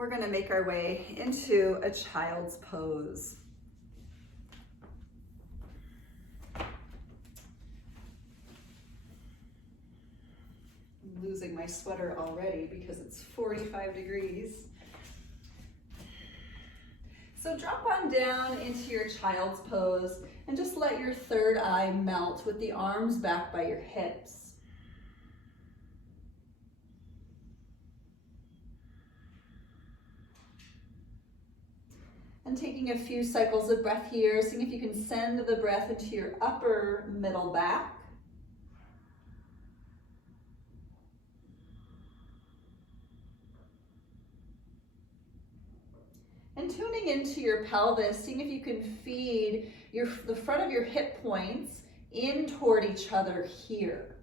We're going to make our way into a child's pose. I'm losing my sweater already because it's 45 degrees. So drop on down into your child's pose and just let your third eye melt with the arms back by your hips. And taking a few cycles of breath here, seeing if you can send the breath into your upper middle back. And tuning into your pelvis, seeing if you can feed the front of your hip points in toward each other here.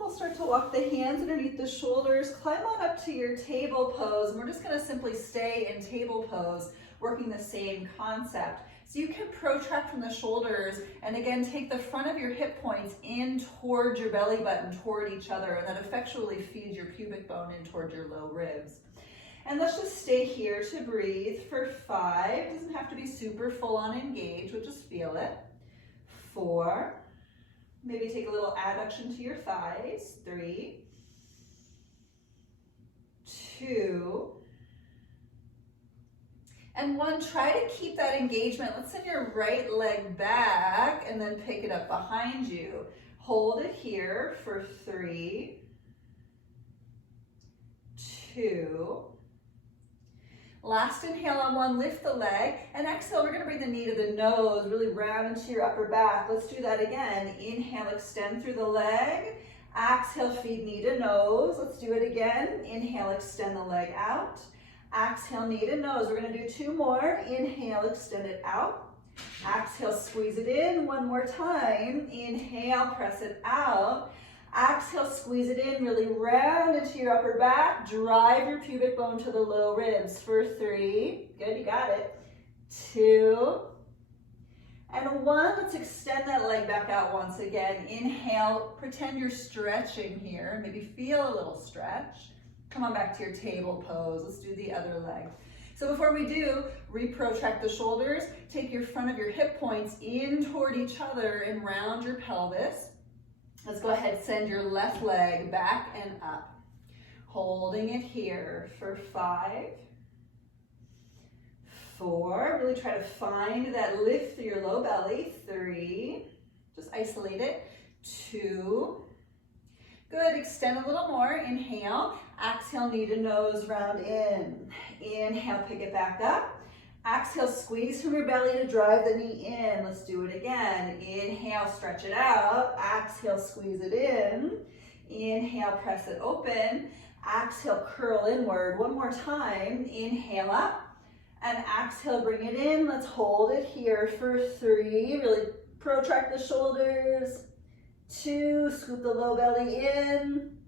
We'll start to walk the hands underneath the shoulders, climb on up to your table pose, and we're just going to simply stay in table pose, working the same concept. So you can protract from the shoulders, and again, take the front of your hip points in towards your belly button, toward each other, and that effectually feeds your pubic bone in towards your low ribs. And let's just stay here to breathe for 5. It doesn't have to be super full on engaged, we'll just feel it. 4. Maybe take a little adduction to your thighs. 3, 2, and 1. Try to keep that engagement. Let's send your right leg back and then pick it up behind you. Hold it here for 3, 2. Last inhale on 1, lift the leg, and exhale, we're going to bring the knee to the nose, really round into your upper back. Let's do that again. Inhale, extend through the leg. Exhale, feed knee to nose. Let's do it again. Inhale, extend the leg out. Exhale, knee to nose. We're going to do 2 more. Inhale, extend it out. Exhale, squeeze it in. 1 more time. Inhale, press it out. Exhale, squeeze it in, really round into your upper back. Drive your pubic bone to the low ribs for 3. Good, you got it. 2. And 1. Let's extend that leg back out once again. Inhale, pretend you're stretching here. Maybe feel a little stretch. Come on back to your table pose. Let's do the other leg. So before we do, reprotract the shoulders. Take your front of your hip points in toward each other and round your pelvis. Let's go ahead, send your left leg back and up. Holding it here for 5, 4. Really try to find that lift through your low belly. 3. Just isolate it. 2. Good, extend a little more. Inhale. Exhale, knee to nose, round in. Inhale, pick it back up. Exhale, squeeze from your belly to drive the knee in. Let's do it again. Inhale, stretch it out. Exhale, squeeze it in. Inhale, press it open. Exhale, curl inward. 1 more time. Inhale up. And exhale, bring it in. Let's hold it here for 3. Really protract the shoulders. 2, scoop the low belly in.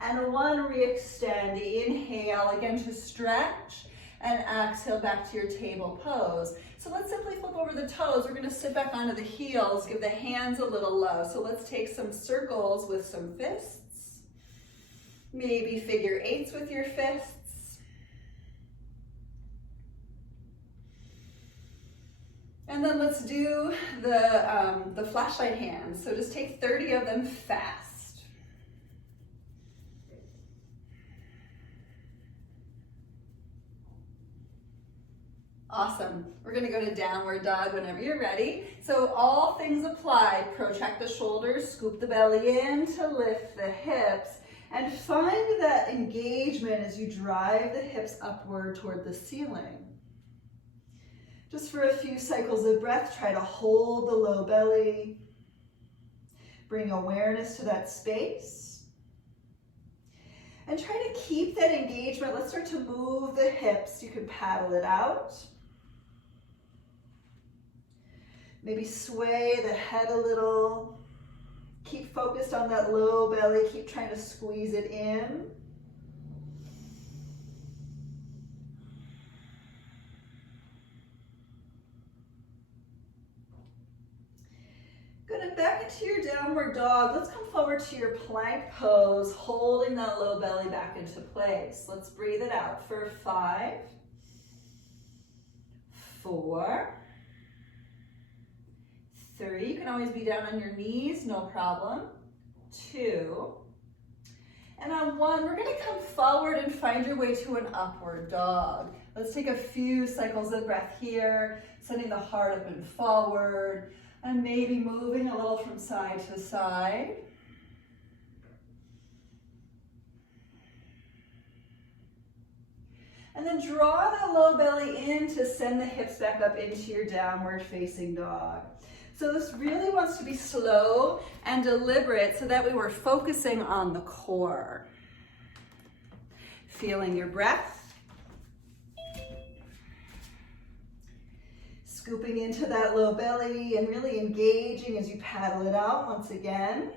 And 1, re-extend. Inhale, again to stretch. And exhale back to your table pose. So let's simply flip over the toes. We're going to sit back onto the heels, give the hands a little low. So let's take some circles with some fists. Maybe figure 8s with your fists. And then let's do the flashlight hands. So just take 30 of them fast. Awesome. We're going to go to downward dog whenever you're ready. So all things apply. Protract the shoulders, scoop the belly in to lift the hips, and find that engagement as you drive the hips upward toward the ceiling. Just for a few cycles of breath, try to hold the low belly. Bring awareness to that space. And try to keep that engagement. Let's start to move the hips. You can paddle it out. Maybe sway the head a little. Keep focused on that low belly. Keep trying to squeeze it in. back into your downward dog. Let's come forward to your plank pose, holding that low belly back into place. Let's breathe it out for 5, 4, 3. You can always be down on your knees, no problem. 2. And on 1, we're going to come forward and find your way to an upward dog. Let's take a few cycles of breath here, sending the heart up and forward, and maybe moving a little from side to side. And then draw that low belly in to send the hips back up into your downward facing dog. So this really wants to be slow and deliberate so that we were focusing on the core. Feeling your breath. Scooping into that low belly and really engaging as you paddle it out once again.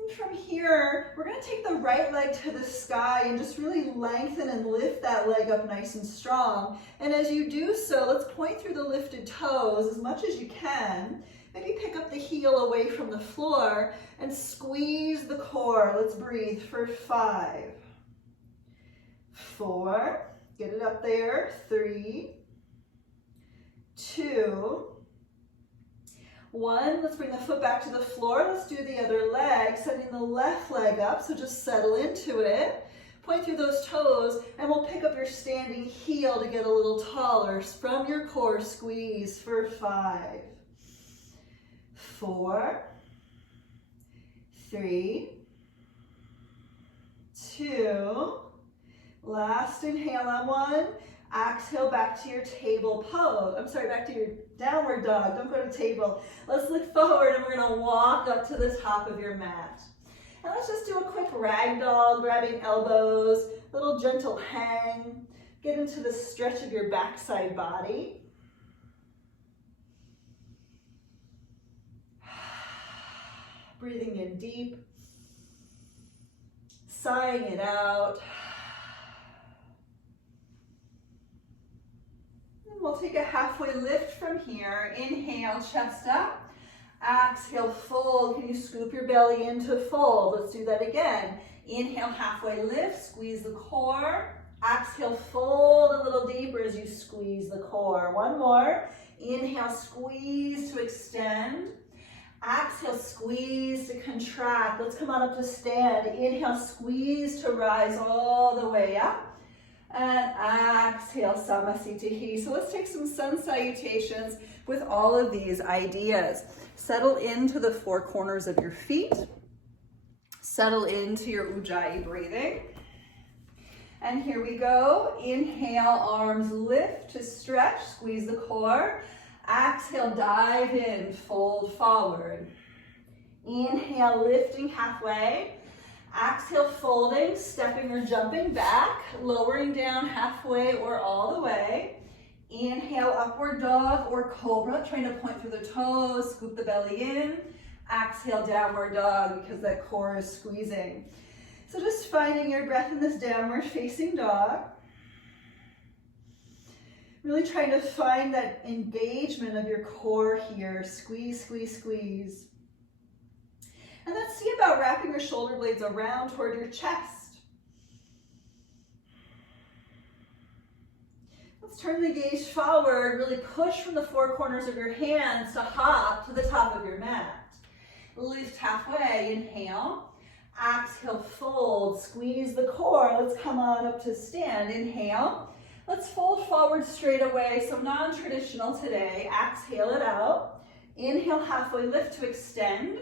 And from here, we're going to take the right leg to the sky and just really lengthen and lift that leg up nice and strong. And as you do so, let's point through the lifted toes as much as you can. Maybe pick up the heel away from the floor and squeeze the core. Let's breathe for 5, 4, get it up there, 3, 2, 1. Let's bring the foot back to the floor. Let's do the other leg, sending the left leg up, so just settle into it. Point through those toes, and we'll pick up your standing heel to get a little taller. From your core, squeeze for 5, 4, 3, 2, last inhale on 1. Exhale back to your table pose. I'm sorry, back to your downward dog. Don't go to table. Let's look forward and we're going to walk up to the top of your mat. And let's just do a quick ragdoll, grabbing elbows, little gentle hang. Get into the stretch of your backside body. Breathing in deep. Sighing it out. We'll take a halfway lift from here. Inhale, chest up. Exhale, fold. Can you scoop your belly into fold? Let's do that again. Inhale, halfway lift. Squeeze the core. Exhale, fold a little deeper as you squeeze the core. One more. Inhale, squeeze to extend. Exhale, squeeze to contract. Let's come on up to stand. Inhale, squeeze to rise all the way up. And exhale, Samasthiti. So let's take some sun salutations with all of these ideas. Settle into the 4 corners of your feet. Settle into your Ujjayi breathing. And here we go. Inhale, arms lift to stretch, squeeze the core. Exhale, dive in, fold forward. Inhale, lifting halfway. Exhale, folding, stepping or jumping back, lowering down halfway or all the way. Inhale, upward dog or cobra, trying to point through the toes, scoop the belly in. Exhale, downward dog, because that core is squeezing. So just finding your breath in this downward facing dog. Really trying to find that engagement of your core here. Squeeze, squeeze, squeeze. And let's see about wrapping your shoulder blades around toward your chest. Let's turn the gaze forward, really push from the 4 corners of your hands to hop to the top of your mat. Lift halfway, inhale. Exhale, fold, squeeze the core. Let's come on up to stand. Inhale. Let's fold forward straight away, so non-traditional today. Exhale it out. Inhale, halfway lift to extend.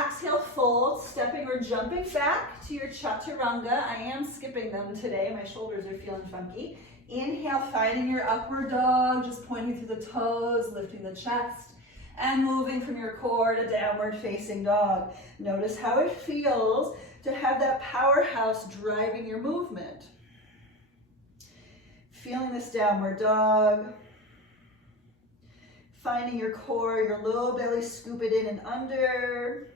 Exhale, fold, stepping or jumping back to your Chaturanga. I am skipping them today. My shoulders are feeling funky. Inhale, finding your upward dog, just pointing through the toes, lifting the chest, and moving from your core to downward facing dog. Notice how it feels to have that powerhouse driving your movement. Feeling this downward dog. Finding your core, your low belly, scoop it in and under.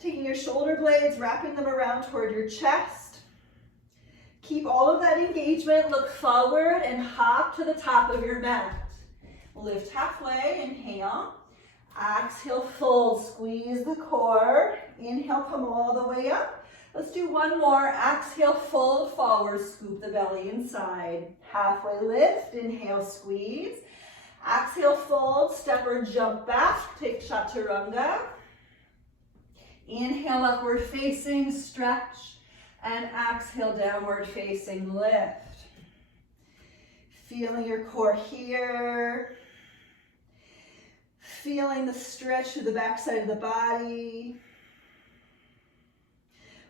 Taking your shoulder blades, wrapping them around toward your chest. Keep all of that engagement, look forward and hop to the top of your mat. Lift halfway, inhale. Exhale, fold, squeeze the core. Inhale, come all the way up. Let's do one more. Exhale, fold forward, scoop the belly inside. Halfway lift, inhale, squeeze. Exhale, fold, step or jump back, take Chaturanga. Inhale, upward facing, stretch. And exhale, downward facing, lift. Feeling your core here. Feeling the stretch through the back side of the body.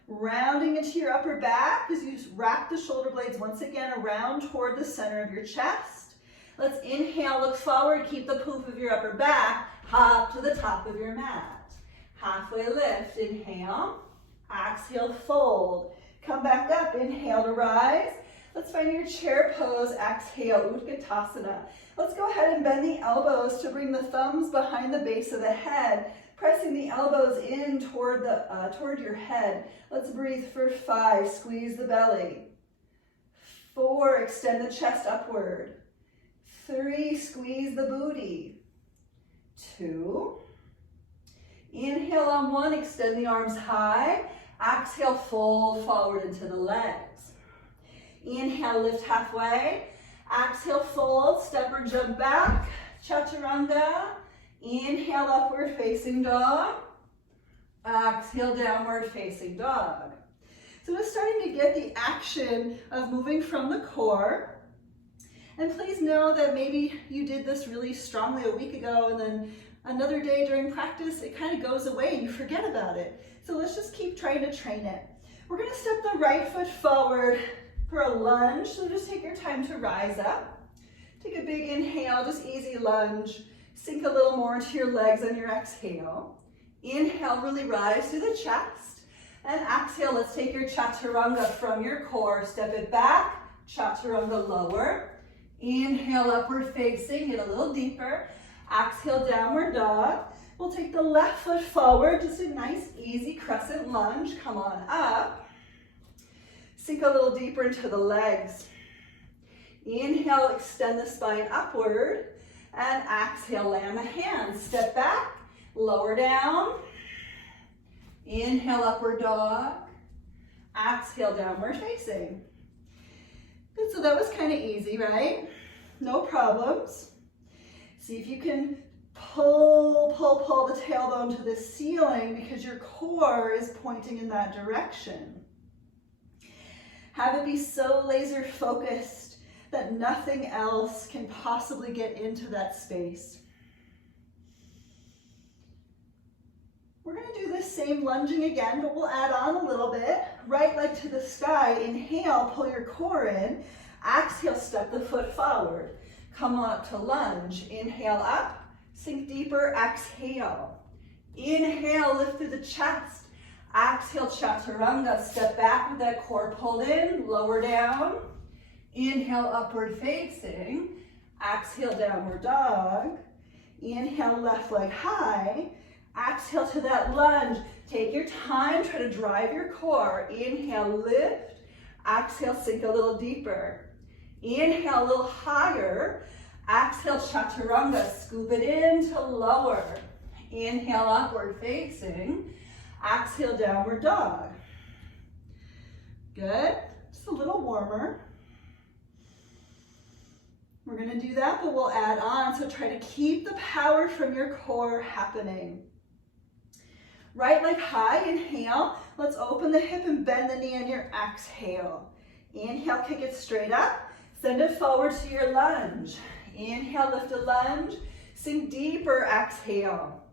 Rounding into your upper back as you wrap the shoulder blades once again around toward the center of your chest. Let's inhale, look forward, keep the poop of your upper back, hop to the top of your mat. Halfway lift, inhale, exhale, fold. Come back up, inhale to rise. Let's find your chair pose, exhale, Utkatasana. Let's go ahead and bend the elbows to bring the thumbs behind the base of the head, pressing the elbows in toward your head. Let's breathe for 5, squeeze the belly. 4, extend the chest upward. 3, squeeze the booty. 2, inhale on 1, extend the arms high. Exhale, fold forward into the legs. Inhale, lift halfway. Exhale, fold, step or jump back. Chaturanga. Inhale, upward facing dog. Exhale, downward facing dog. So just starting to get the action of moving from the core. And please know that maybe you did this really strongly a week ago and then another day during practice, it kind of goes away and you forget about it. So let's just keep trying to train it. We're going to step the right foot forward for a lunge. So just take your time to rise up. Take a big inhale, just easy lunge. Sink a little more into your legs on your exhale. Inhale, really rise to the chest. And exhale, let's take your Chaturanga from your core. Step it back, Chaturanga lower. Inhale, upward facing, get a little deeper. Exhale, downward dog. We'll take the left foot forward, just a nice, easy crescent lunge. Come on up. Sink a little deeper into the legs. Inhale, extend the spine upward. And exhale, land the hands. Step back, lower down. Inhale, upward dog. Exhale, downward facing. Good, so that was kind of easy, right? No problems. See if you can pull the tailbone to the ceiling because your core is pointing in that direction. Have it be so laser focused that nothing else can possibly get into that space. We're going to do this same lunging again, but we'll add on a little bit. Right leg to the sky. Inhale, pull your core in. Exhale, step the foot forward. Come on up to lunge. Inhale up, sink deeper, exhale. Inhale, lift through the chest. Exhale, Chaturanga. Step back with that core pulled in, lower down. Inhale, upward facing. Exhale, downward dog. Inhale, left leg high. Exhale to that lunge. Take your time, try to drive your core. Inhale, lift. Exhale, sink a little deeper. Inhale, a little higher. Exhale, Chaturanga. Scoop it in to lower. Inhale, upward facing. Exhale, downward dog. Good. Just a little warmer. We're going to do that, but we'll add on. So try to keep the power from your core happening. Right leg high, inhale. Let's open the hip and bend the knee on your exhale. Inhale, kick it straight up. Send it forward to your lunge. Inhale, lift a lunge. Sink deeper, exhale.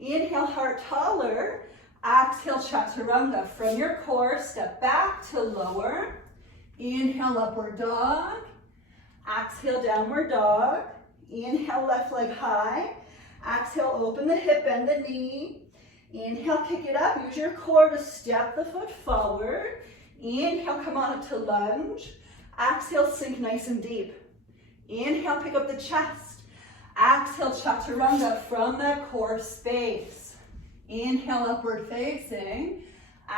Inhale, heart taller. Exhale, Chaturanga. From your core, step back to lower. Inhale, upward dog. Exhale, downward dog. Inhale, left leg high. Exhale, open the hip, bend the knee. Inhale, kick it up. Use your core to step the foot forward. Inhale, come on up to lunge. Exhale, sink nice and deep. Inhale, pick up the chest. Exhale, Chaturanga from that core space. Inhale, upward facing.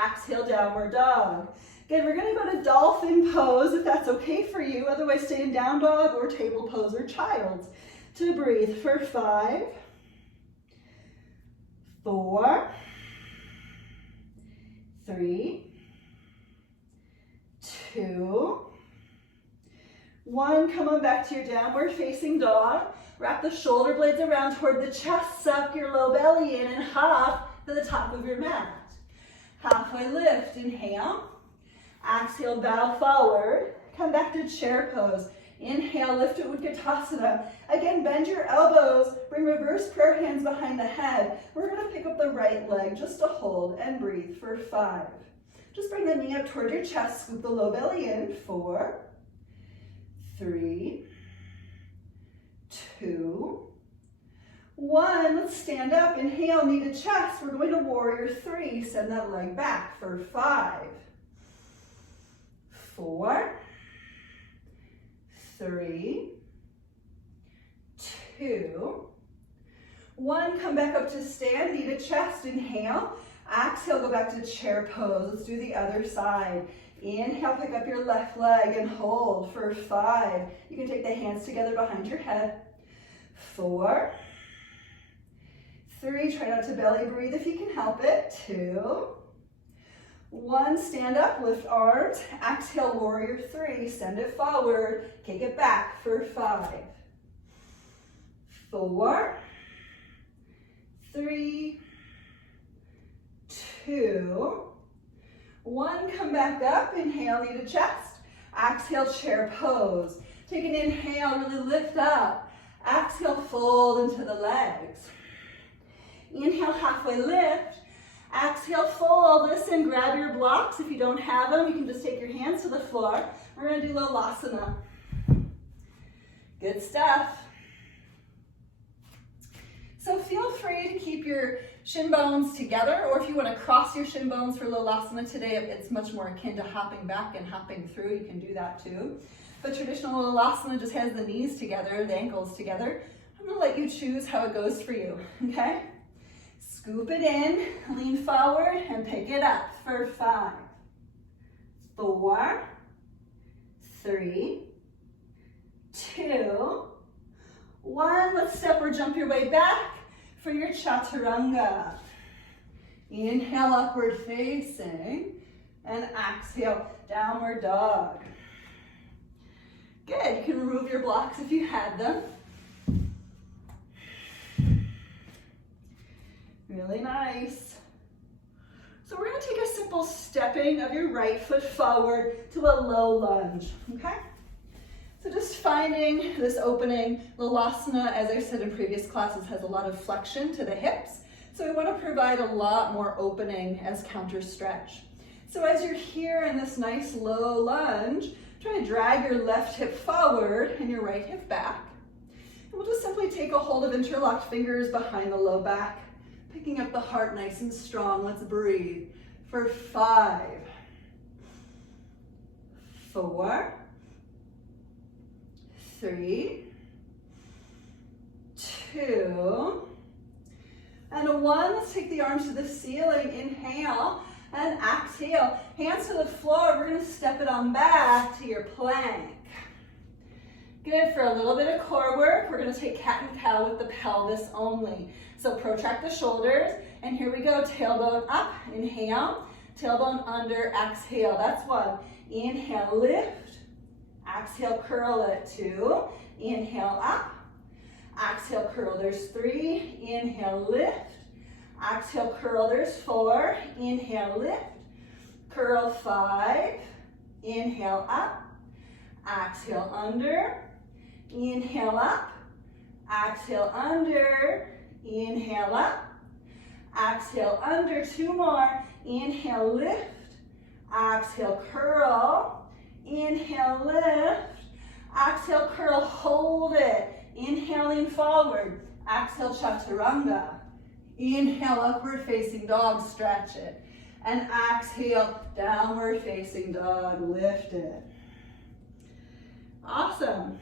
Exhale, downward dog. Again, we're going to go to dolphin pose if that's okay for you. Otherwise, stay in down dog or table pose or child's. to breathe for 5, 4, 3, 2, 1. Come on back to your downward facing dog. Wrap the shoulder blades around toward the chest, suck your low belly in and hop to the top of your mat. Halfway lift, inhale. Exhale, bow forward. Come back to chair pose. Inhale, lift it with Utkatasana. Again, bend your elbows. Bring reverse prayer hands behind the head. We're going to pick up the right leg just to hold and breathe for 5. Just bring the knee up toward your chest. Scoop the low belly in. 4, 3, 2, 1. Let's stand up. Inhale, knee to chest. We're going to warrior 3. Send that leg back for 5, 4, 3, 2, 1. Come back up to stand, knee to chest. Inhale. Exhale, go back to chair pose. Let's do the other side. Inhale, pick up your left leg and hold for 5. You can take the hands together behind your head. 4, 3, try not to belly breathe if you can help it. 2, 1, stand up, lift arms. Exhale, warrior 3, send it forward. Kick it back for 5, 4, 3, 2, 1. Come back up, inhale, knee to chest. Exhale, chair pose. Take an inhale, really lift up. Exhale, fold into the legs. Inhale, halfway lift. Exhale, fold. Listen, grab your blocks. If you don't have them, you can just take your hands to the floor. We're going to do Lasana. Good stuff. So feel free to keep your shin bones together, or if you want to cross your shin bones for Lasana today, it's much more akin to hopping back and hopping through. You can do that too. But traditional Lasana just has the knees together, the ankles together. I'm going to let you choose how it goes for you, okay? Scoop it in, lean forward, and pick it up for 5, 4, 3, 2, 1. Let's step or jump your way back for your Chaturanga. Inhale, upward facing, and exhale, downward dog. Good, you can remove your blocks if you had them. Really nice. So we're going to take a simple stepping of your right foot forward to a low lunge, okay? So just finding this opening. Lasana, as I said in previous classes, has a lot of flexion to the hips. So we want to provide a lot more opening as counter stretch. So as you're here in this nice low lunge, try to drag your left hip forward and your right hip back. And we'll just simply take a hold of interlocked fingers behind the low back, picking up the heart nice and strong. Let's breathe for 5, 4, 3, 2, and 1. Let's take the arms to the ceiling. Inhale and exhale. Hands to the floor. We're going to step it on back to your plank. Good. For a little bit of core work, we're going to take cat and cow with the pelvis only. So protract the shoulders, and here we go. Tailbone up. Inhale. Tailbone under. Exhale. That's 1. Inhale, lift. Exhale, curl it. 2. Inhale, up. Exhale, curl. There's 3. Inhale, lift. Exhale, curl. There's 4. Inhale, lift. Curl. 5. Inhale, up. Exhale, under. Inhale, up. Exhale, under. Inhale, up. Exhale, under. 2 more. Inhale, lift. Exhale, curl. Inhale, lift. Exhale, curl. Hold it. Inhaling forward. Exhale, Chaturanga. Inhale, upward facing dog. Stretch it. And exhale, downward facing dog. Lift it. Awesome.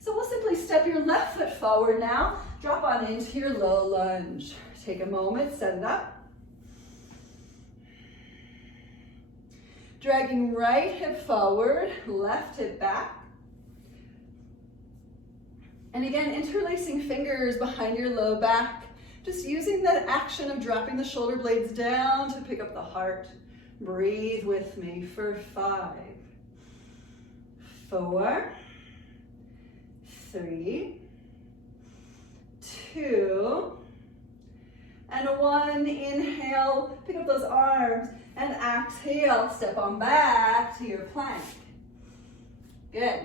So we'll simply step your left foot forward now. Drop on into your low lunge. Take a moment, set it up. Dragging right hip forward, left hip back. And again, interlacing fingers behind your low back, just using that action of dropping the shoulder blades down to pick up the heart. Breathe with me for 5, 4, 3, 2, and 1. Inhale, pick up those arms, and exhale, step on back to your plank. Good.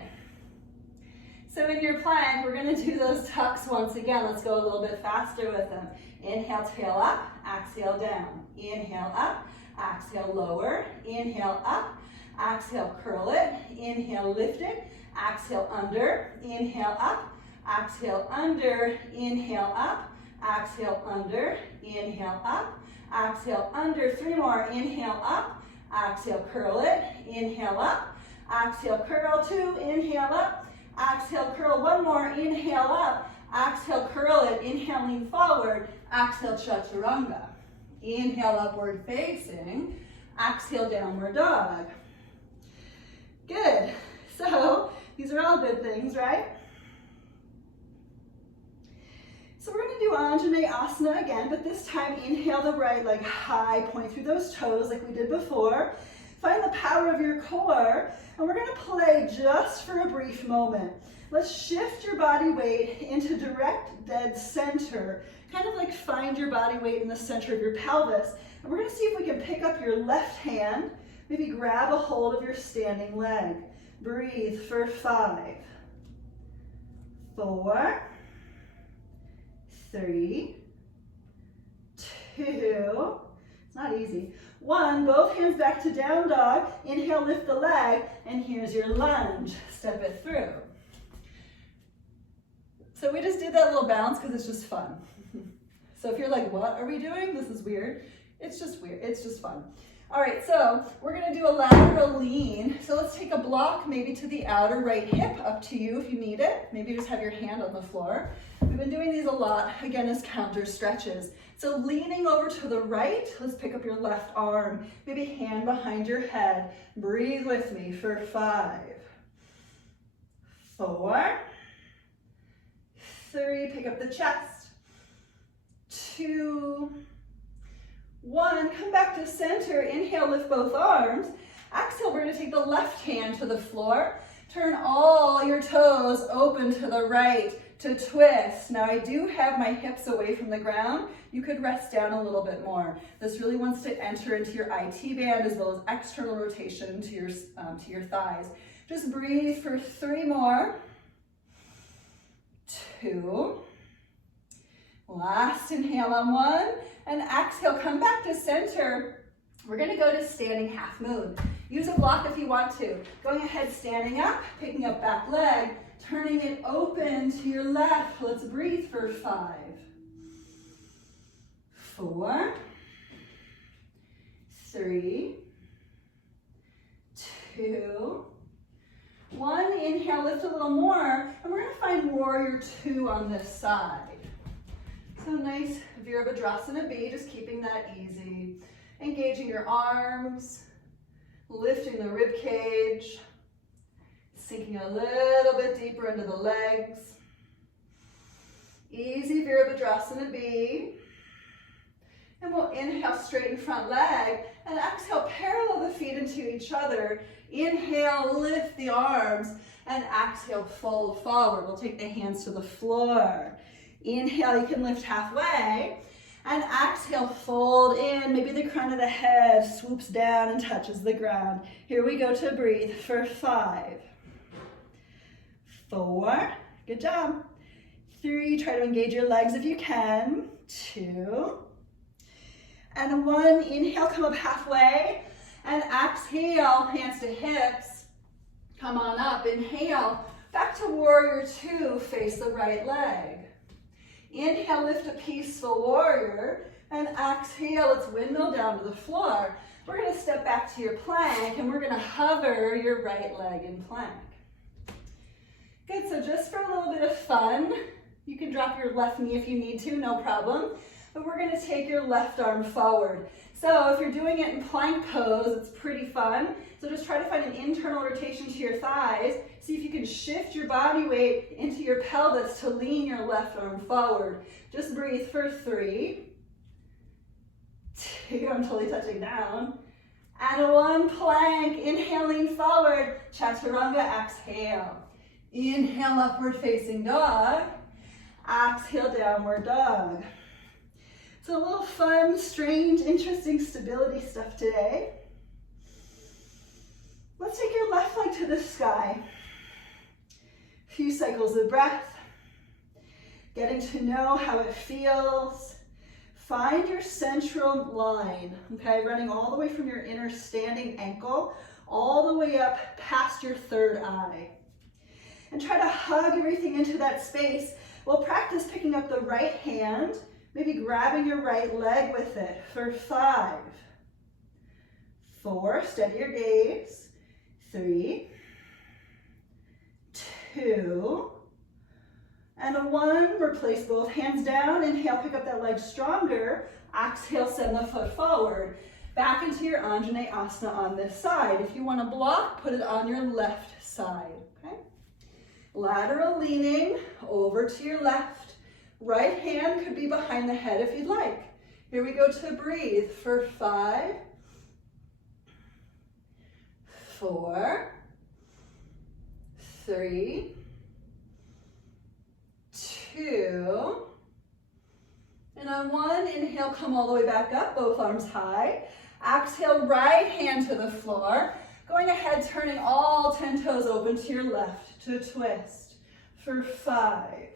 So in your plank, we're gonna do those tucks once again. Let's go a little bit faster with them. Inhale, tail up, exhale down. Inhale up, exhale lower. Inhale up, exhale curl it. Inhale lift it, exhale under. Inhale up, exhale under. Inhale up, exhale under. Inhale up, exhale under. 3 more. Inhale up, exhale curl it. Inhale up, exhale curl. 2, inhale up, exhale curl. 1 more. Inhale up, exhale curl it. Inhale lean forward, exhale Chaturanga. Inhale upward facing, exhale downward dog. Good. So these are all good things, right? So we're going to do Anjaneyasana again, but this time inhale the right leg high, point through those toes like we did before. Find the power of your core, and we're going to play just for a brief moment. Let's shift your body weight into direct dead center, kind of like find your body weight in the center of your pelvis. And we're going to see if we can pick up your left hand, maybe grab a hold of your standing leg. Breathe for 5, 4, 3, 2, it's not easy, 1, both hands back to down dog. Inhale, lift the leg, and here's your lunge. Step it through. So we just did that little bounce because it's just fun. So if you're like, what are we doing? This is weird. It's just weird. It's just fun. All right, so we're going to do a lateral lean. So let's take a block maybe to the outer right hip, up to you if you need it. Maybe just have your hand on the floor. We've been doing these a lot, again, as counter stretches. So leaning over to the right, let's pick up your left arm, maybe hand behind your head. Breathe with me for 5, 4, 3, pick up the chest. 2, 1, come back to center. Inhale, lift both arms. Exhale, we're going to take the left hand to the floor. Turn all your toes open to the right to twist. Now I do have my hips away from the ground. You could rest down a little bit more. This really wants to enter into your IT band as well as external rotation to your thighs. Just breathe for 3 more. 2. Last inhale on 1. And exhale, come back to center. We're going to go to standing half moon. Use a block if you want to. Going ahead, standing up, picking up back leg, turning it open to your left. Let's breathe for 5, 4, 3, 2, 1. Inhale, lift a little more, and we're going to find warrior 2 on this side. So nice Virabhadrasana B, just keeping that easy. Engaging your arms, lifting the rib cage, sinking a little bit deeper into the legs. Easy Virabhadrasana B. And we'll inhale, straighten front leg, and exhale, parallel the feet into each other. Inhale, lift the arms, and exhale, fold forward. We'll take the hands to the floor. Inhale, you can lift halfway, and exhale, fold in. Maybe the crown of the head swoops down and touches the ground. Here we go to breathe for 5, 4, good job. 3, try to engage your legs if you can. 2, and 1. Inhale, come up halfway, and exhale, hands to hips. Come on up, inhale, back to warrior 2, face the right leg. Inhale, lift a peaceful warrior, and exhale, let's windmill down to the floor. We're going to step back to your plank, and we're going to hover your right leg in plank. Good, so just for a little bit of fun, you can drop your left knee if you need to, no problem. but we're gonna take your left arm forward. So if you're doing it in plank pose, it's pretty fun. So just try to find an internal rotation to your thighs. See if you can shift your body weight into your pelvis to lean your left arm forward. Just breathe for 3, 2, I'm totally touching down, and 1 plank. Inhale, lean forward, Chaturanga, exhale. Inhale, upward facing dog. Exhale, downward dog. So a little fun, strange, interesting stability stuff today. Let's take your left leg to the sky. A few cycles of breath. Getting to know how it feels. Find your central line, okay? Running all the way from your inner standing ankle, all the way up past your third eye. And try to hug everything into that space. We'll practice picking up the right hand, maybe grabbing your right leg with it for 5, 4, steady your gaze, 3, 2, and 1. Replace both hands down. Inhale, pick up that leg stronger. Exhale, send the foot forward. Back into your Anjaneyasana on this side. If you want to block, put it on your left side, okay? Lateral leaning over to your left. Right hand could be behind the head if you'd like. Here we go to breathe for 5, 4, 3, 2, and on 1, inhale, come all the way back up, both arms high. Exhale, right hand to the floor. Going ahead, turning all 10 toes open to your left to a twist for 5,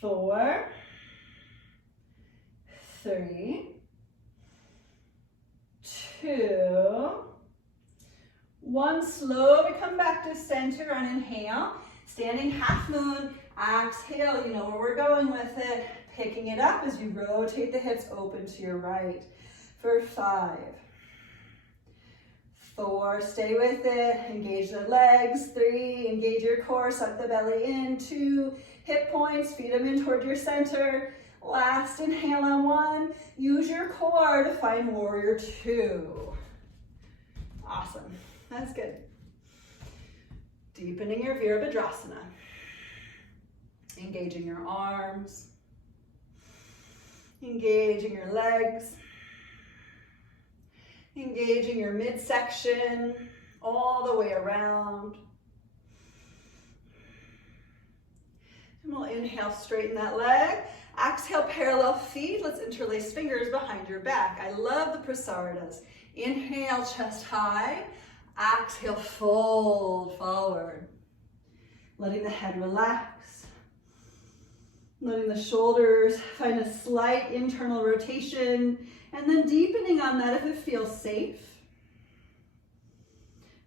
4, 3, 2, 1. Slowly come back to center on inhale. Standing half moon. Exhale, you know where we're going with it. Picking it up as you rotate the hips open to your right for 5, 4, stay with it, engage the legs, 3, engage your core, suck the belly in, 2, hip points, feed them in toward your center. Last inhale on 1, use your core to find warrior 2. Awesome, that's good. Deepening your Virabhadrasana. Engaging your arms, engaging your legs, engaging your midsection all the way around. And we'll inhale, straighten that leg. Exhale, parallel feet. Let's interlace fingers behind your back. I love the Prasaradas. Inhale, chest high. Exhale, fold forward. Letting the head relax. Letting the shoulders find a slight internal rotation. And then deepening on that if it feels safe.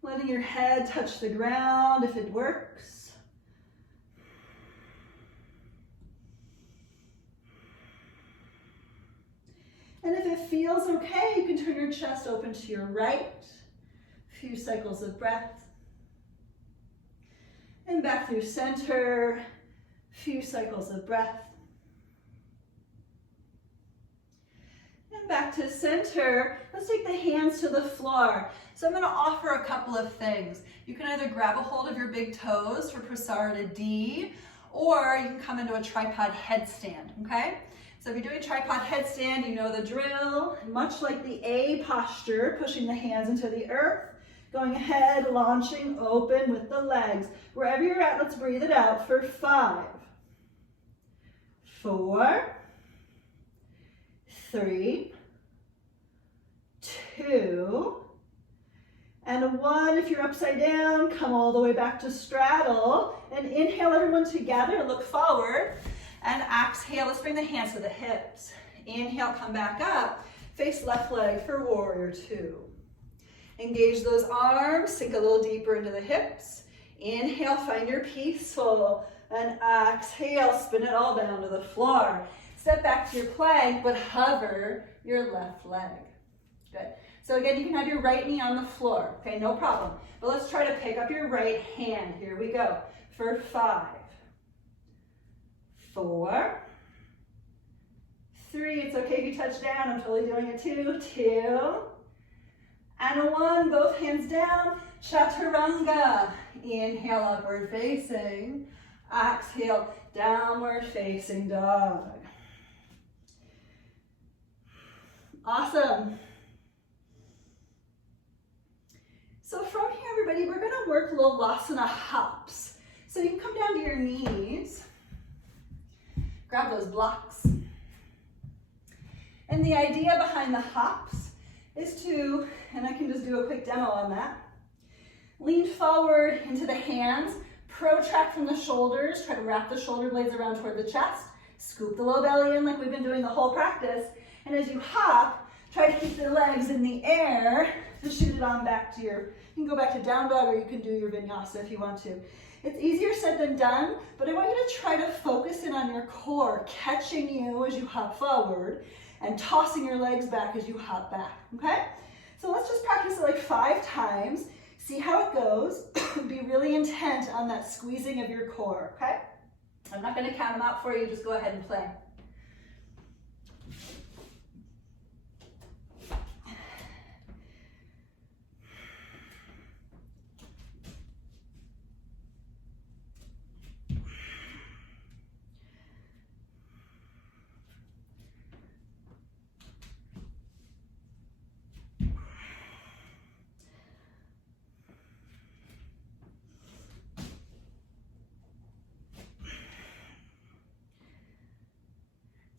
Letting your head touch the ground if it works. And if it feels okay, you can turn your chest open to your right. A few cycles of breath. And back through center. A few cycles of breath. And back to center. Let's take the hands to the floor. So I'm going to offer a couple of things. You can either grab a hold of your big toes for Prasarada D, or you can come into a tripod headstand, okay? So if you're doing tripod headstand, you know the drill. Much like the A posture, pushing the hands into the earth, going ahead, launching open with the legs. Wherever you're at, let's breathe it out for 5, 4, 3, 2, and 1. If you're upside down, come all the way back to straddle. And inhale everyone together, look forward. And exhale, let's bring the hands to the hips. Inhale, come back up. Face left leg for warrior 2. Engage those arms, sink a little deeper into the hips. Inhale, find your peaceful. And exhale, spin it all down to the floor. Step back to your plank, but hover your left leg. Good. So again, you can have your right knee on the floor, okay, no problem. But let's try to pick up your right hand. Here we go. For 5, 4, 3, it's okay if you touch down, I'm totally doing it too. 2, and 1, both hands down, Chaturanga. Inhale, upward facing. Exhale, downward facing dog. Awesome. So from here, everybody, we're gonna work little Lasana hops. So you can come down to your knees, grab those blocks. And the idea behind the hops is to, and I can just do a quick demo on that, lean forward into the hands, protract from the shoulders, try to wrap the shoulder blades around toward the chest, scoop the low belly in like we've been doing the whole practice, and as you hop, try to keep the legs in the air to shoot it on back to your, you can go back to down dog or you can do your vinyasa if you want to. It's easier said than done, but I want you to try to focus in on your core, catching you as you hop forward and tossing your legs back as you hop back, okay? So let's just practice it like 5 times. See how it goes. Be really intent on that squeezing of your core, okay? I'm not gonna count them out for you, just go ahead and play.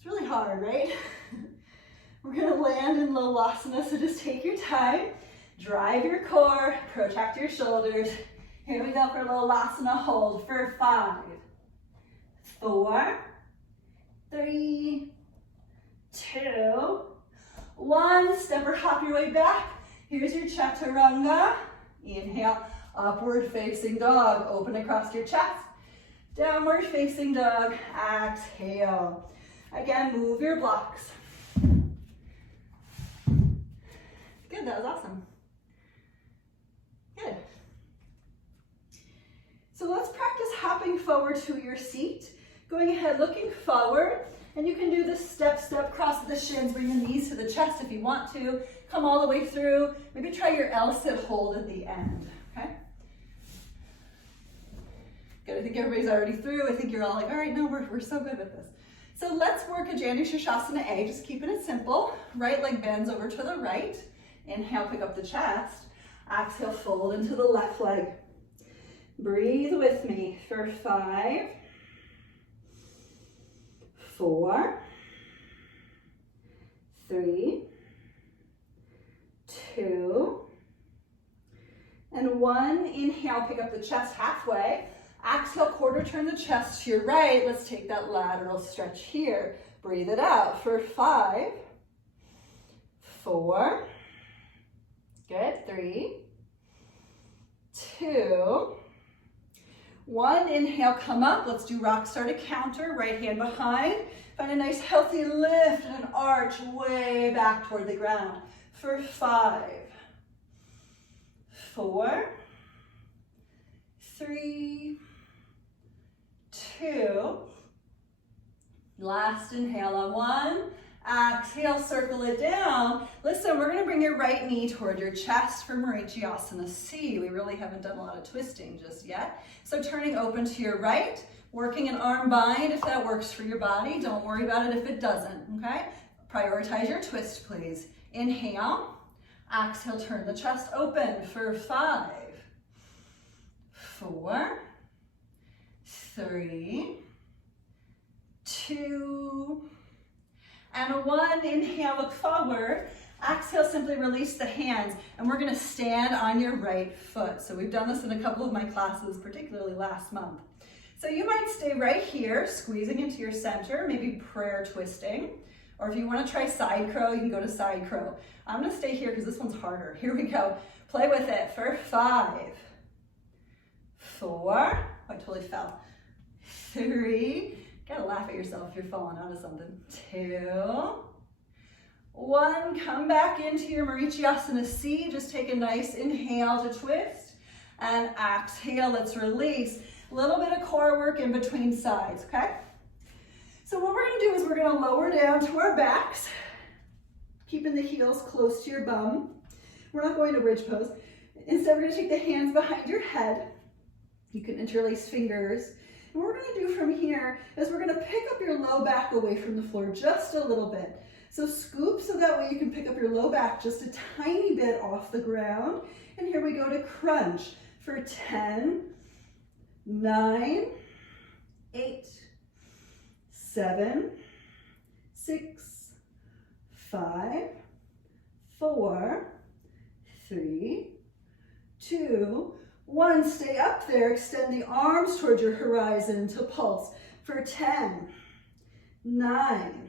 It's really hard, right? We're gonna land in low Lasana, so just take your time, drive your core, protract your shoulders. Here we go for a little Lasana hold for 5, 4, 3, 2, 1. Step or hop your way back. Here's your Chaturanga. Inhale, upward facing dog. Open across your chest. Downward facing dog. Exhale. Again, move your blocks. Good, that was awesome. Good. So let's practice hopping forward to your seat. Going ahead, looking forward, and you can do this step, cross the shins, bring the knees to the chest if you want to. Come all the way through. Maybe try your L-sit hold at the end, okay? Good, I think everybody's already through. I think you're all like, all right, no, we're so good with this. So let's work a Jennisolyoga A, just keeping it simple. Right leg bends over to the right. Inhale, pick up the chest. Exhale, fold into the left leg. Breathe with me for 5, 4, 3, 2, and 1. Inhale, pick up the chest halfway. Exhale, quarter turn the chest to your right. Let's take that lateral stretch here. Breathe it out for 5, 4, good, 3, 2, 1. Inhale, come up. Let's do rock start a counter. Right hand behind. Find a nice healthy lift and an arch way back toward the ground for 5, 4, 3, 2. Last inhale on 1. Exhale, circle it down. Listen, we're gonna bring your right knee toward your chest for Vinyasa C. We really haven't done a lot of twisting just yet. So turning open to your right, working an arm bind if that works for your body. Don't worry about it if it doesn't, okay? Prioritize your twist, please. Inhale, exhale, turn the chest open for 5, 4, 3, 2, and 1. Inhale, look forward. Exhale, simply release the hands, and we're gonna stand on your right foot. So we've done this in a couple of my classes, particularly last month. So you might stay right here, squeezing into your center, maybe prayer twisting, or if you wanna try side crow, you can go to side crow. I'm gonna stay here because this one's harder. Here we go. Play with it for 5, 4, oh, I totally fell. 3, gotta laugh at yourself if you're falling out of something. 2, 1, come back into your Vinyasa C. Just take a nice inhale to twist, and exhale, let's release. A little bit of core work in between sides, okay? So what we're gonna do is we're gonna lower down to our backs, keeping the heels close to your bum. We're not going to bridge pose. Instead, we're gonna take the hands behind your head. You can interlace fingers. And what we're gonna do from here is we're gonna pick up your low back away from the floor just a little bit. So scoop so that way you can pick up your low back just a tiny bit off the ground. And here we go to crunch for 10, 9, 8, 7, 6, 5, 4, 3, 2, 1. Stay up there. Extend the arms towards your horizon to pulse for 10, 9,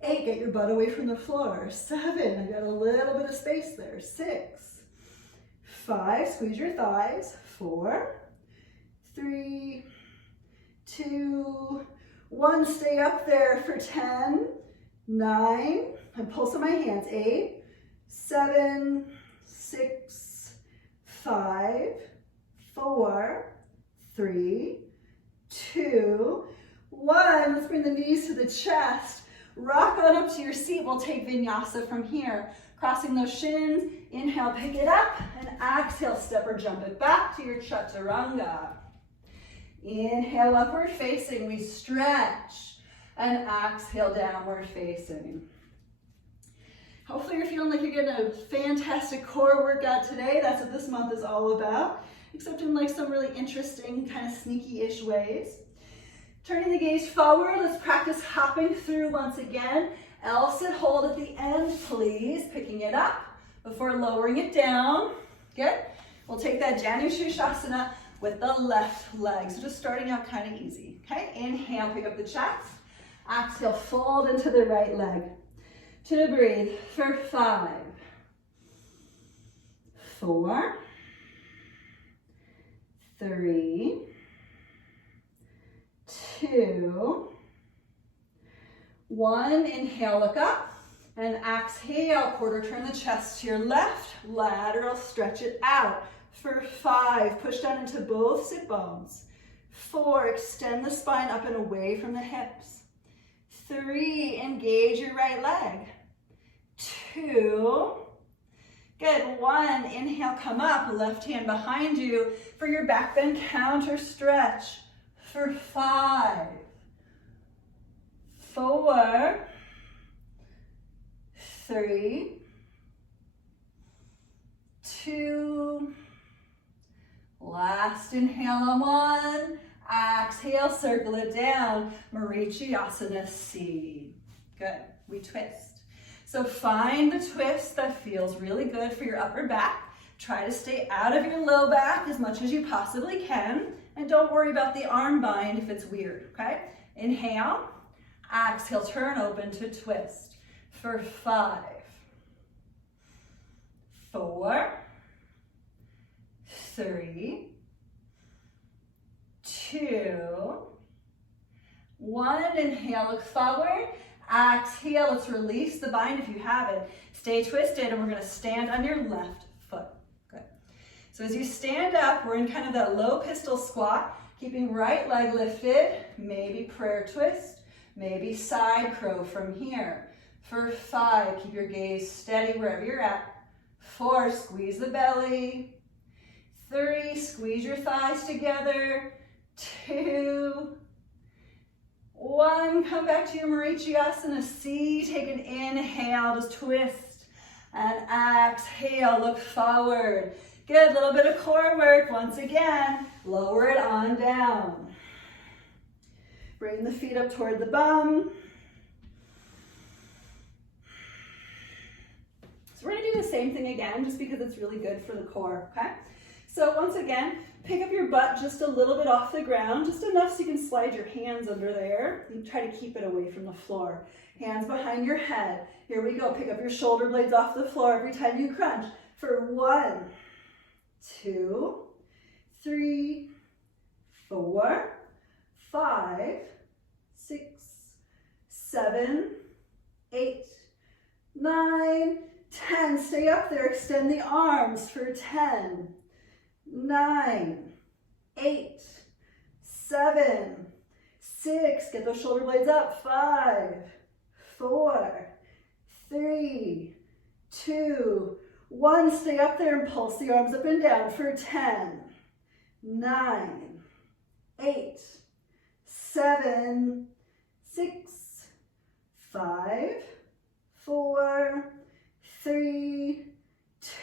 8. Get your butt away from the floor. 7. I got a little bit of space there. 6, 5. Squeeze your thighs. 4, 3, 2, 1. Stay up there for 10, 9. I'm pulsing my hands. 8, 7, 6, 5, 4, 3, 2, 1. Let's bring the knees to the chest. Rock on up to your seat. We'll take Vinyasa from here. Crossing those shins. Inhale, pick it up. And exhale, step or jump it back to your Chaturanga. Inhale, upward facing. We stretch. And exhale, downward facing. Hopefully you're feeling like you're getting a fantastic core workout today. That's what this month is all about, except in like some really interesting, kind of sneaky-ish ways. Turning the gaze forward, let's practice hopping through once again. L sit hold at the end, please. Picking it up before lowering it down. Good. We'll take that Jennisolyoga with the left leg. So just starting out kind of easy. Okay. Inhale, pick up the chest. Exhale, fold into the right leg. To breathe for 5, 4, 3, 2, 1. Inhale, look up, and exhale, quarter turn the chest to your left, lateral, stretch it out. For 5, push down into both sit bones. 4, extend the spine up and away from the hips. 3, engage your right leg. 2, good. 1, inhale, come up, left hand behind you for your back bend counter stretch. For 5, 4, 3, 2, last inhale on 1, exhale, circle it down, Vinyasa C. Good, we twist. So find the twist that feels really good for your upper back. Try to stay out of your low back as much as you possibly can, and don't worry about the arm bind if it's weird, okay? Inhale, exhale, turn open to twist for 5, 4, 3, 2, 1. Inhale, look forward. Exhale, let's release the bind if you have it. Stay twisted, and we're gonna stand on your left foot. Good. So as you stand up, we're in kind of that low pistol squat, keeping right leg lifted, maybe prayer twist, maybe side crow from here. For 5, keep your gaze steady wherever you're at. 4, squeeze the belly. 3, squeeze your thighs together. 2, 1, come back to your Vinyasa C. Take an inhale, just twist. And exhale, look forward. Good, little bit of core work. Once again, lower it on down. Bring the feet up toward the bum. So we're gonna do the same thing again, just because it's really good for the core, okay? So once again, pick up your butt just a little bit off the ground, just enough so you can slide your hands under there. You try to keep it away from the floor. Hands behind your head. Here we go. Pick up your shoulder blades off the floor every time you crunch. For 1, 2, 3, 4, 5, 6, 7, 8, 9, 10. Stay up there. Extend the arms for 10, 9, 8, 7, 6, get those shoulder blades up, 5, 4, 3, 2, 1, stay up there and pulse the arms up and down for 10, 9, 8, 7, 6, 5, 4, 3,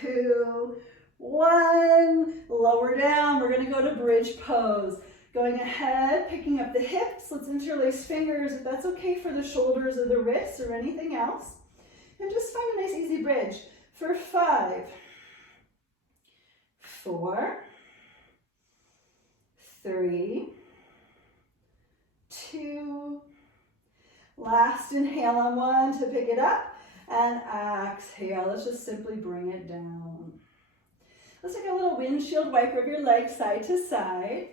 2, 1. Lower down. We're going to go to bridge pose. Going ahead, picking up the hips. Let's interlace fingers if that's okay for the shoulders or the wrists or anything else. And just find a nice easy bridge for 5, 4, 3, 2. Last inhale on 1 to pick it up. And exhale. Let's just simply bring it down. Let's take a little windshield wiper of your legs side to side.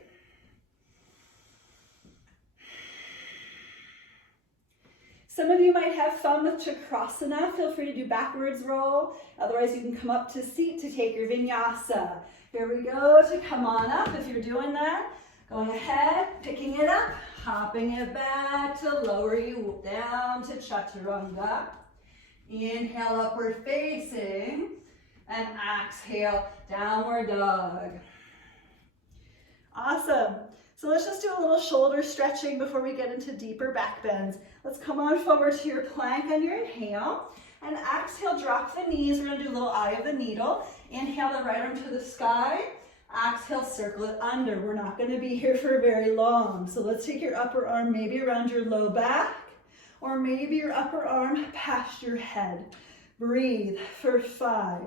Some of you might have fun with Chaturanga. Feel free to do backwards roll. Otherwise, you can come up to seat to take your Vinyasa. Here we go to come on up if you're doing that. Going ahead, picking it up, hopping it back to lower you down to Chaturanga. Inhale, upward facing, and exhale, downward dog. Awesome. So let's just do a little shoulder stretching before we get into deeper back bends. Let's come on forward to your plank on your inhale, and exhale, drop the knees. We're going to do a little eye of the needle. Inhale the right arm to the sky. Exhale, circle it under. We're not going to be here for very long. So let's take your upper arm maybe around your low back, or maybe your upper arm past your head. Breathe for 5,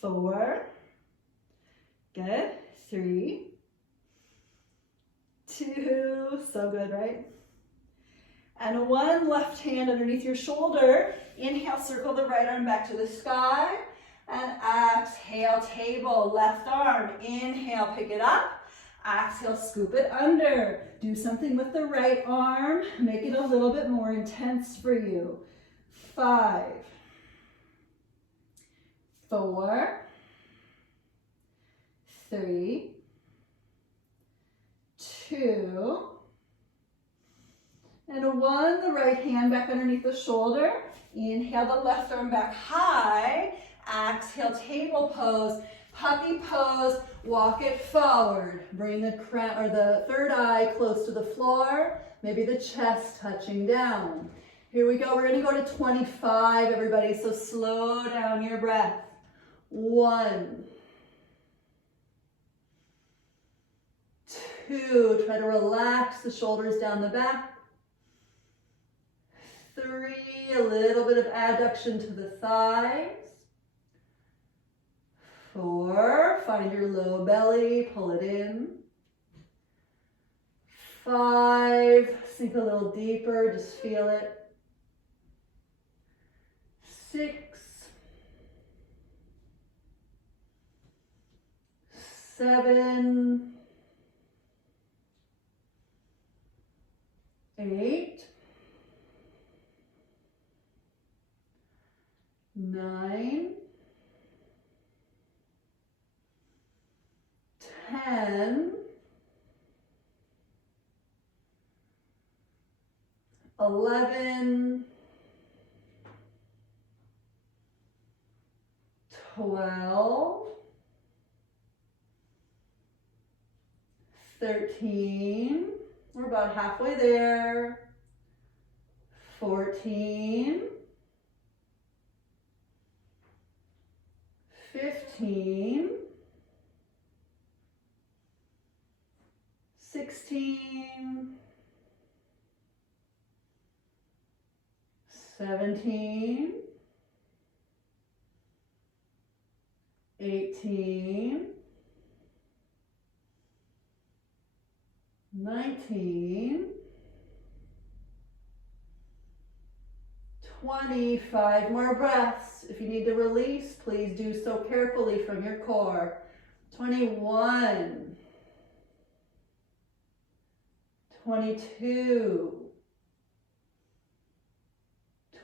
4, good, 3, 2, so good, right? And 1, left hand underneath your shoulder. Inhale, circle the right arm back to the sky. And exhale, table, left arm. Inhale, pick it up. Exhale, scoop it under. Do something with the right arm. Make it a little bit more intense for you. 5, 4, 3, 2, and 1. The right hand back underneath the shoulder. Inhale the left arm back high. Exhale, table pose, puppy pose. Walk it forward. Bring the crown or the third eye close to the floor. Maybe the chest touching down. Here we go. We're going to go to 25, everybody. So slow down your breath. 1, 2. Try to relax the shoulders down the back. 3. A little bit of adduction to the thighs. 4, find your low belly, pull it in. 5, sink a little deeper, just feel it. 6, 7, 8, 9, 10, 11, 12, 13, we're about halfway there, 14, 15, 16, 17, 18, 19, 20, 5 more breaths. If you need to release, please do so carefully from your core. 21, 22,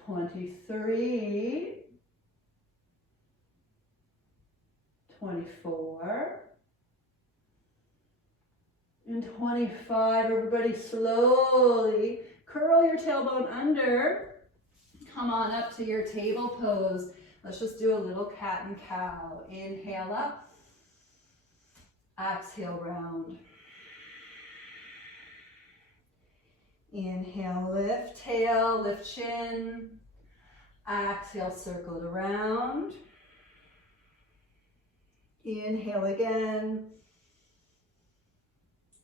23, 24, In 25, everybody slowly curl your tailbone under. Come on up to your table pose. Let's just do a little cat and cow. Inhale up. Exhale, round. Inhale, lift tail, lift chin. Exhale, circle it around. Inhale again.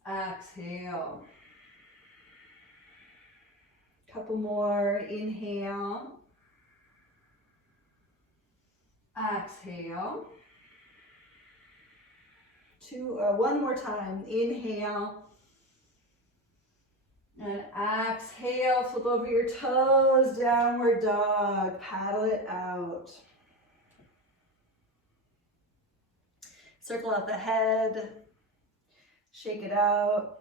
Exhale. Couple more. Inhale. Exhale. One more time. Inhale. And exhale. Flip over your toes. Downward dog. Paddle it out. Circle out the head. Shake it out.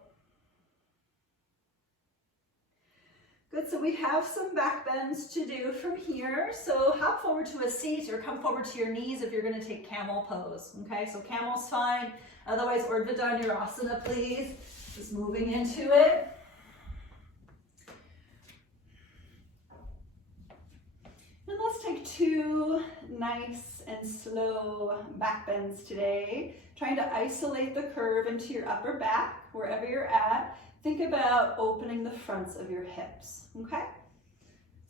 Good, so we have some back bends to do from here. So hop forward to a seat or come forward to your knees if you're gonna take camel pose. Okay, so camel's fine. Otherwise, Urdhva Dhanurasana, please. Just moving into it. And let's take 2 nice and slow back bends today. Trying to isolate the curve into your upper back, wherever you're at. Think about opening the fronts of your hips, okay?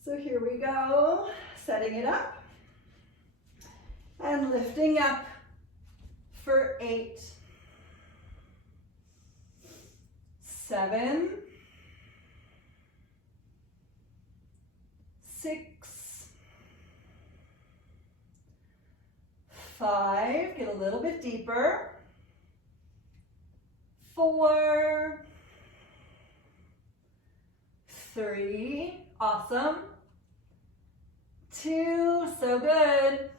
So here we go, setting it up. And lifting up for 8, 7, 6, 5, get a little bit deeper. 4, 3, awesome. 2, so good.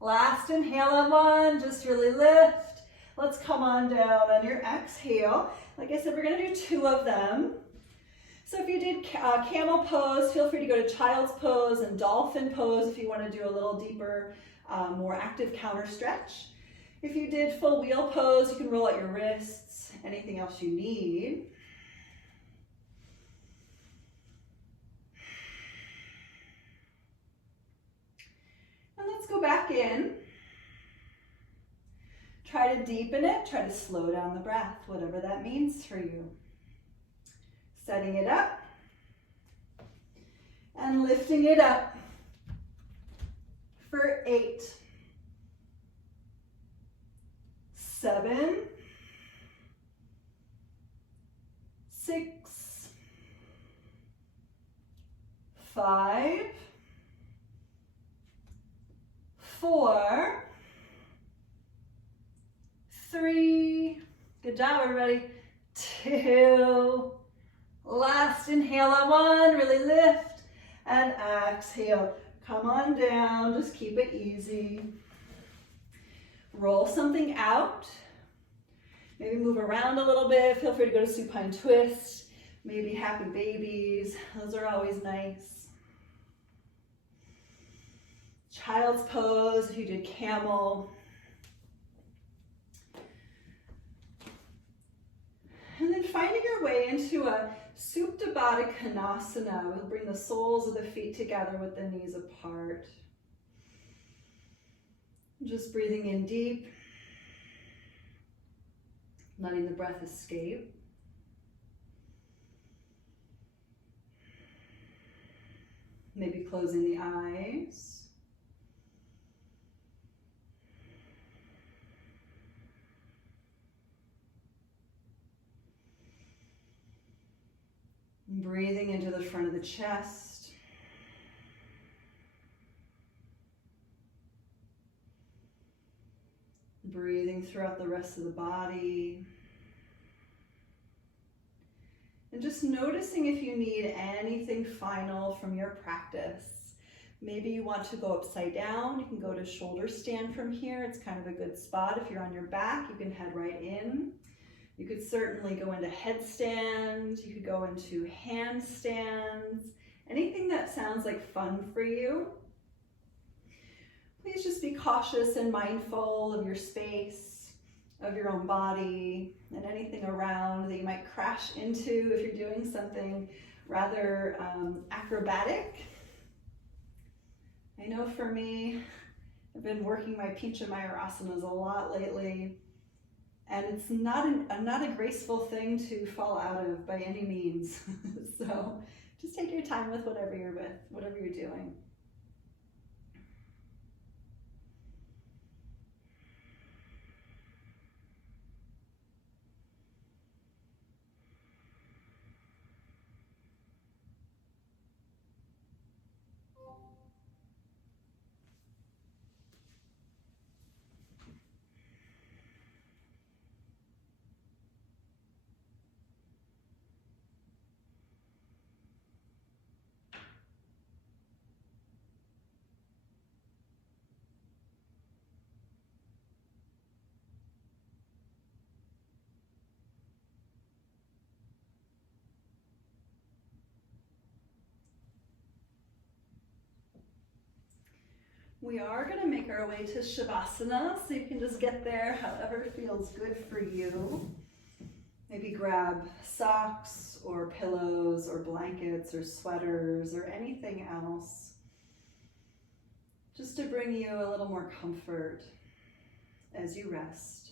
Last inhale on 1, just really lift. Let's come on down on your exhale. Like I said, we're gonna do 2 of them. So if you did camel pose, feel free to go to child's pose and dolphin pose if you wanna do a little deeper, more active counter stretch. If you did full wheel pose, you can roll out your wrists, anything else you need. And let's go back in. Try to deepen it, try to slow down the breath, whatever that means for you. Setting it up and lifting it up for 8, 7, 6, 5, 4, 3, good job everybody, 2, last inhale on 1, really lift, and exhale, come on down, just keep it easy. Roll something out, maybe move around a little bit, feel free to go to supine twist, maybe happy babies, those are always nice. Child's pose, if you did camel. And then finding your way into a Supta Baddha Konasana. We'll bring the soles of the feet together with the knees apart. Just breathing in deep, letting the breath escape. Maybe closing the eyes. Breathing into the front of the chest. Breathing throughout the rest of the body. And just noticing if you need anything final from your practice. Maybe you want to go upside down. You can go to shoulder stand from here. It's kind of a good spot. If you're on your back, you can head right in. You could certainly go into headstand, you could go into handstands, anything that sounds like fun for you. Please just be cautious and mindful of your space. of your own body and anything around that you might crash into if you're doing something rather acrobatic. I know for me, I've been working my Mayurasanas a lot lately, and it's not a graceful thing to fall out of by any means. So just take your time with whatever you're doing. We are going to make our way to Shavasana, so you can just get there however feels good for you. Maybe grab socks or pillows or blankets or sweaters or anything else, just to bring you a little more comfort as you rest.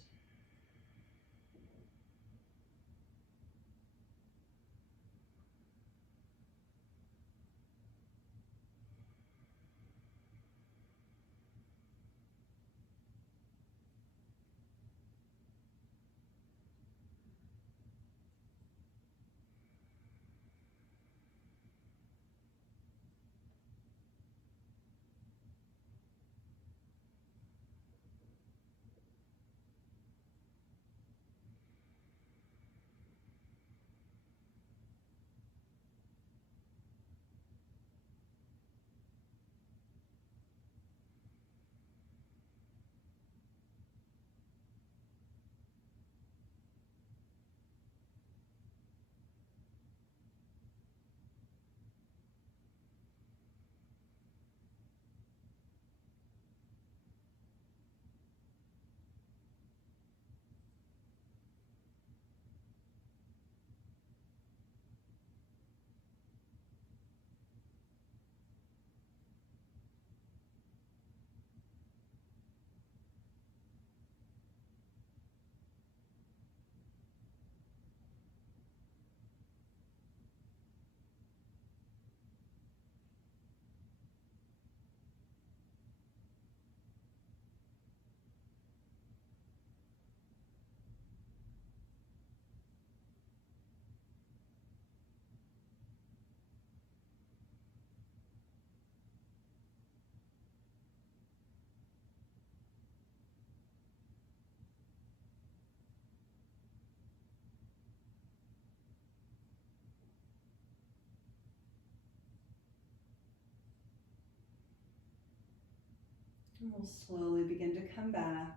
And we'll slowly begin to come back.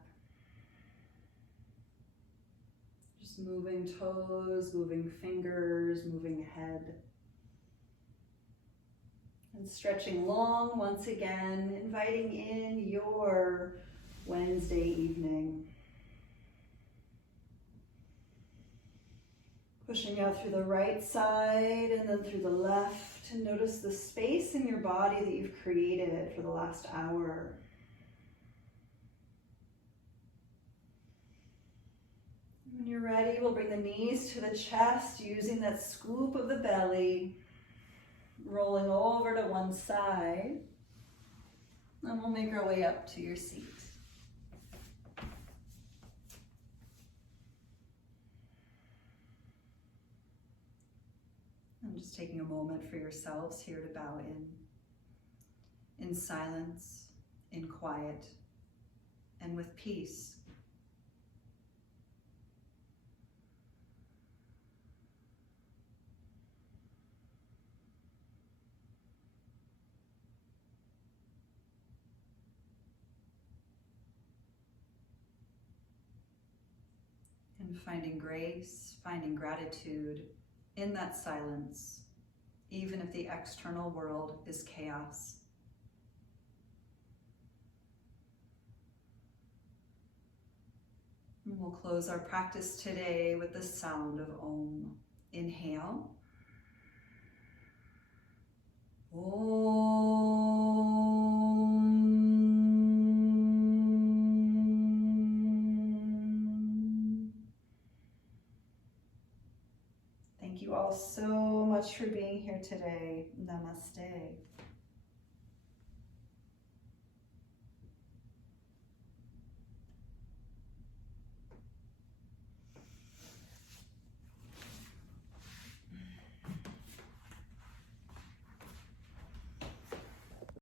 Just moving toes, moving fingers, moving head. And stretching long once again, inviting in your Wednesday evening. Pushing out through the right side and then through the left, and notice the space in your body that you've created for the last hour. When you're ready, we'll bring the knees to the chest using that scoop of the belly, rolling over to one side, and we'll make our way up to your seat. And just taking a moment for yourselves here to bow in silence, in quiet, and with peace. And finding grace, finding gratitude in that silence, even if the external world is chaos. And we'll close our practice today with the sound of Om. Inhale. Om. Thank you all so much for being here today. Namaste.